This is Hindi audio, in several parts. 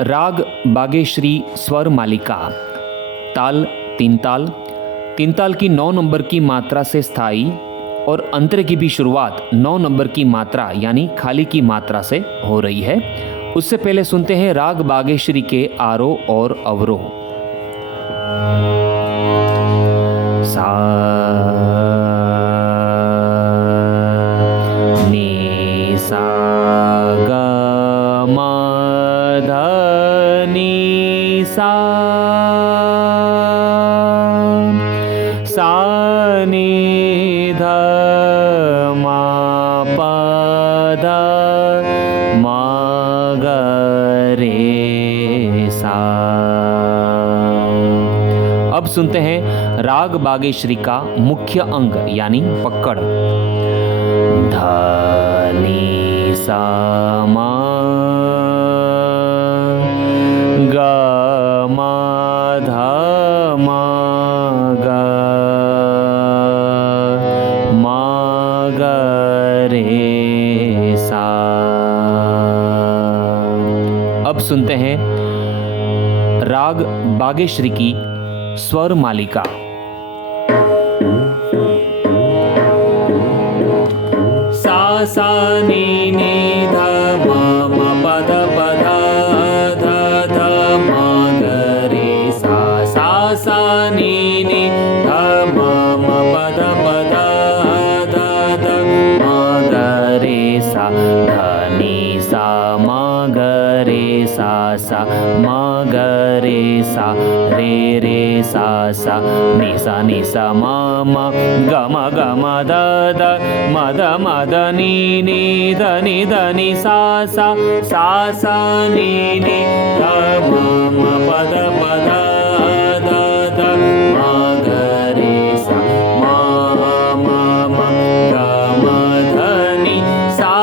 राग बागेश्री स्वर मालिका। ताल तीन ताल। तीन ताल की 9 नंबर की मात्रा से स्थाई और अंतरे की भी शुरुआत 9 नंबर की मात्रा यानी खाली की मात्रा से हो रही है। उससे पहले सुनते हैं राग बागेश्री के आरोह और अवरोह। सा नी सा ग म ध नी सा सा नी ध म प ध म ग रे सा। अब सुनते हैं राग बागेश्री का मुख्य अंग यानी पकड़। ध नी सा म ग म ध म ग म ग रे सा। अब सुनते हैं राग बागेश्री की स्वर मालिका। सा सा नी नी ध म म प ध प ध ध ध म ग रे सा। सा सा नी नी ध म म प ध प ध ध ध म ग रे सा। ध नी सा म ग रे सा सा म ग रे सा रे रे सा सा नि सा म म ग म ध ध म ध म ध नी नी ध नि सा सा सा सा नी नी ध म म प ध प ध ध ध म ग रे सा म म म ग म ध नि सा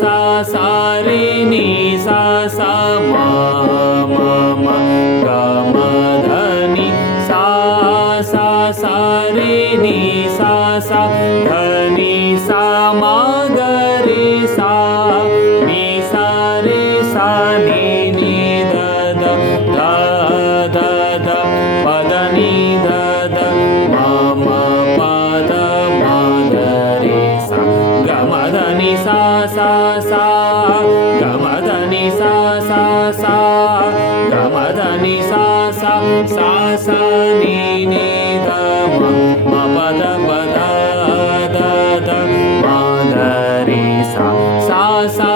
सा सा रे नि सा सा म म म ग म ध नि सा सा सा रे नि सा सा ध नि सा म ग रे सा नि सा रे सा नि नि ध ध ध ध ध प ध नि ध ध म म प ध म ग रे सा ग म ध नि सा सा सा ग म ध नि सा सा सा ग म ध नि सा सा सा सा नि नि ध म म प ध प ध ध ध म ग रे सा सा सा